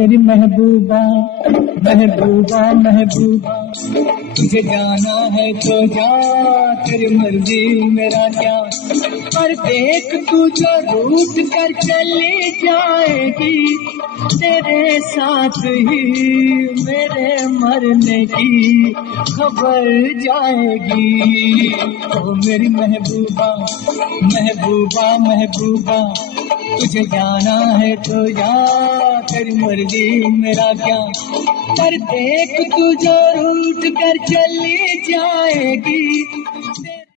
मेरी महबूबा महबूबा महबूबा, तुझे जाना है तो जा, तेरी मर्जी मेरा क्या। पर देख तू जो रूठ कर चली जाएगी, तेरे साथ ही मेरे मरने की खबर जाएगी। ओ मेरी महबूबा महबूबा महबूबा, तुझे जाना है तो जा, तेरी मर्जी मेरा क्या। पर देख तू जो रूठ कर चली जाएगी,